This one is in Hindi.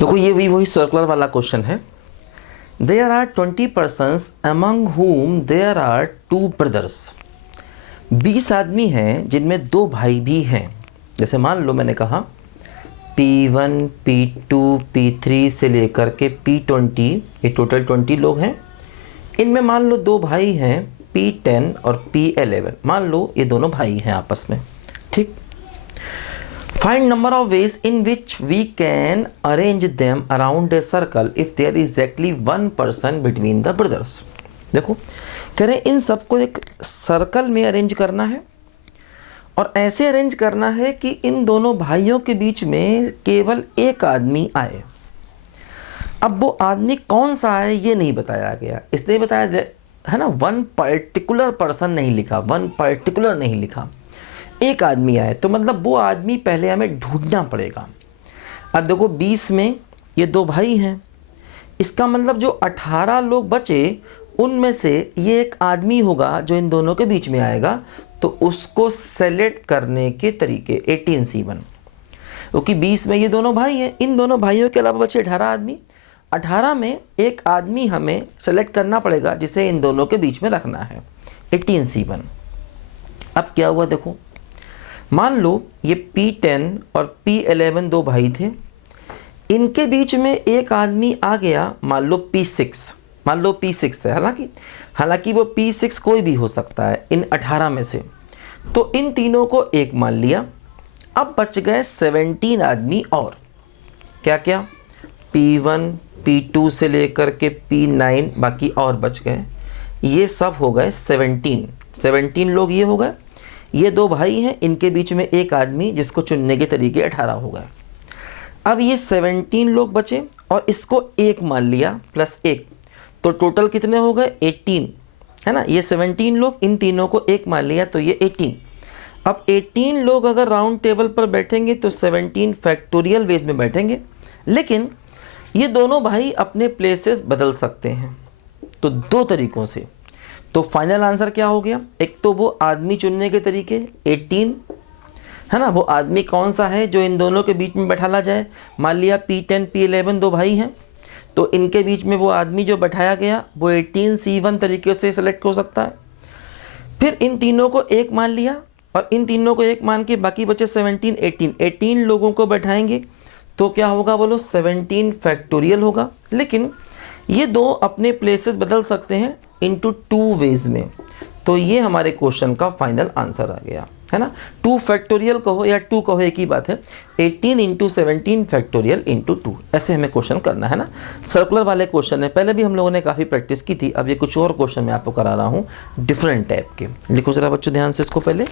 देखो ये भी वही सर्कुलर वाला क्वेश्चन है। There are 20 persons among whom there are 2 brothers। 20 आदमी हैं जिनमें 2 भाई भी हैं। जैसे मान लो मैंने कहा P1, P2, P3 से लेकर के P20, ये टोटल 20 लोग हैं। इनमें मान लो 2 भाई हैं P10 और P11। मान लो ये दोनों भाई हैं आपस में, ठीक। Find number of ways in which we can arrange them around a circle if there is exactly one person between the brothers। देखो कह रहे हैं इन सबको एक सर्कल में अरेंज करना है और ऐसे अरेंज करना है कि इन दोनों भाइयों के बीच में केवल एक आदमी आए। अब वो आदमी कौन सा है ये नहीं बताया गया, इसलिए बताया है ना, वन पर्टिकुलर पर्सन नहीं लिखा, वन पर्टिकुलर नहीं लिखा, एक आदमी आए तो मतलब वो आदमी पहले हमें ढूंढना पड़ेगा। अब देखो 20 में ये 2 भाई हैं, इसका मतलब जो 18 लोग बचे उनमें से ये एक आदमी होगा जो इन दोनों के बीच में आएगा। तो उसको सेलेक्ट करने के तरीके 18C1, क्योंकि 20 में ये दोनों भाई हैं, इन दोनों भाइयों के अलावा बचे 18 आदमी। 18 में एक आदमी हमें सेलेक्ट करना पड़ेगा जिसे इन दोनों के बीच में रखना है, 18C1। अब क्या हुआ देखो, मान लो ये P10 और P11 2 भाई थे, इनके बीच में एक आदमी आ गया, मान लो P6, मान लो P6 है, हालांकि वो P6 कोई भी हो सकता है इन 18 में से। तो इन तीनों को एक मान लिया। अब बच गए 17 आदमी और क्या क्या, P1, P2 से लेकर के P9 बाकी और बच गए, ये सब हो गए 17 लोग ये हो गए। ये 2 भाई हैं, इनके बीच में एक आदमी जिसको चुनने के तरीके 18 हो गए। अब ये 17 लोग बचे और इसको एक मान लिया प्लस एक, तो टोटल कितने हो गए 18, है ना। ये 17 लोग, इन तीनों को एक मान लिया तो ये 18। अब 18 लोग अगर राउंड टेबल पर बैठेंगे तो 17 फैक्टोरियल वेज में बैठेंगे, लेकिन ये दोनों भाई अपने प्लेसेस बदल सकते हैं तो 2 तरीक़ों से। तो फाइनल आंसर क्या हो गया, एक तो वो आदमी चुनने के तरीके 18, है ना, वो आदमी कौन सा है जो इन दोनों के बीच में बैठाला जाए। मान लिया P10, P11 2 भाई हैं, तो इनके बीच में वो आदमी जो बैठाया गया वो 18C1 तरीके से सेलेक्ट हो सकता है। फिर इन तीनों को एक मान लिया और इन तीनों को एक मान के बाकी बचे 17, 18 लोगों को बैठाएंगे तो क्या होगा बोलो, 17 फैक्टोरियल होगा। लेकिन ये 2 अपने प्लेसेस बदल सकते हैं इंटू 2 वेज में। तो ये हमारे क्वेश्चन का फाइनल आंसर आ गया, है ना। 2 फैक्टोरियल कहो या 2 कहो एक ही बात है, 18 इंटू 17 फैक्टोरियल इंटू 2, ऐसे हमें क्वेश्चन करना है ना। सर्कुलर वाले क्वेश्चन है, पहले भी हम लोगों ने काफ़ी प्रैक्टिस की थी, अब ये कुछ और क्वेश्चन मैं आपको करा रहा हूँ डिफरेंट टाइप के। लिखो जरा बच्चों ध्यान से इसको पहले।